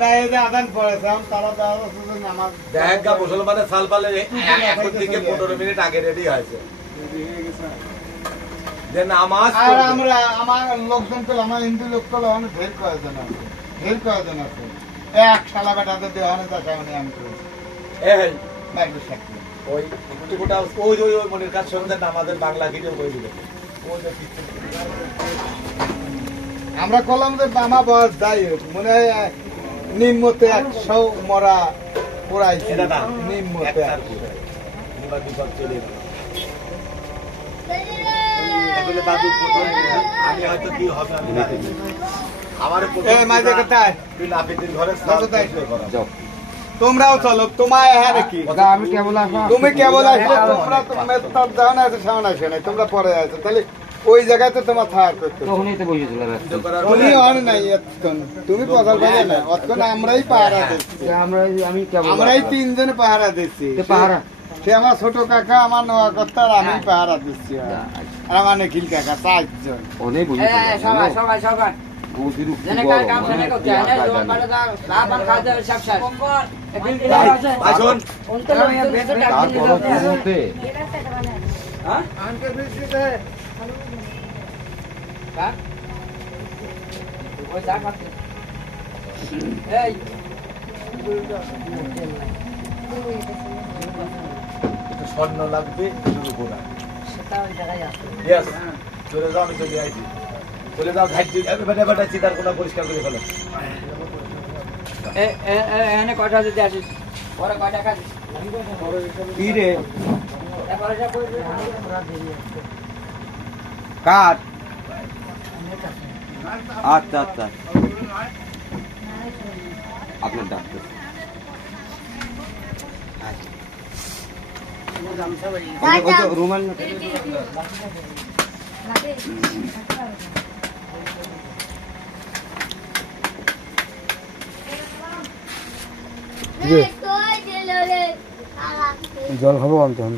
না এই যে আদান পড়েছে আমি তারা দাঁড়া শুধু নামাজ দেখা মুসলমানের সাল পালে এখন থেকে 15 মিনিট আগে রেডি হয়েছে যে নামাজ আর আমরা আমার লোকজন তো আমার হিন্দু লোক তো অনেক ঢের কয়েকজন আছে ঢের কয়েকজন আছে এক শালা বেটাতে দেওয়ানে তাকে আমি করেছি এই মাইকেল সাক্ষী ওই টুকুটা ওই ওই ওই মনের কাজ শুনতে আমাদের বাংলা ভিডিও করে দিবে ওই যে আমরা কলম যে বামা বয়স যাই হোক মনে হয় নিম্নতে 100 মরা পোড়াইছে নিম্নতে চলে গেল দাদু আমি হয়তো কি হবে আমি জানি আমার মাঝে কোথায় তুই নাপিতের ঘরে যাও তোমরাও চলো তোমায় হ্যাঁ নাকি আমি কেবল আসলাম তুমি কেবল আসলে তোমরা তো মেস্তার যাও না আছে সামনে আসে না তোমরা পরে আছো তাহলে ওই জায়গাতে তোমার থাকার করতে তখনই তো বসেছিলাম তুমি অন নাই এতক্ষণ তুমি কথা বলে না অতক্ষণ আমরাই পাহারা দিচ্ছি আমি কেবল আমরাই তিনজন পাহারা দিচ্ছি পাহারা সে আমার ছোট কাকা আমার নোয়া কর্তা আর আমি পাহারা দিচ্ছি আর আমার নিখিল কাকা 4 জন অনেক সবাই সবাই সবাই অতিরিক্ত জানে কার কাম জানে করতে হয় না জোন করে দাও লাভ আর খাওয়া যাবে সব শেষ আসুন উনতে লোক বেঁচে তারপরে হ্যাঁ আনকে বৃষ্টি দে কার ওই যা করতে এই একটু স্বর্ণ লাগবে শুরু করা সেটা ওই জায়গায় আছে ইয়েস চলে যাও আমি চলে আইছি চলে যাও ঘাট বেটা বেটা চিতার কোনা পরিষ্কার করে ফেলো এনে কয়টা দিতে আসিস পরে কয়টা খাচ্ছিস কি রে এরপরে যা করে কাট আচ্ছা আচ্ছা আপনার ডাক্তার রুমাল জল খাবো আমি তখন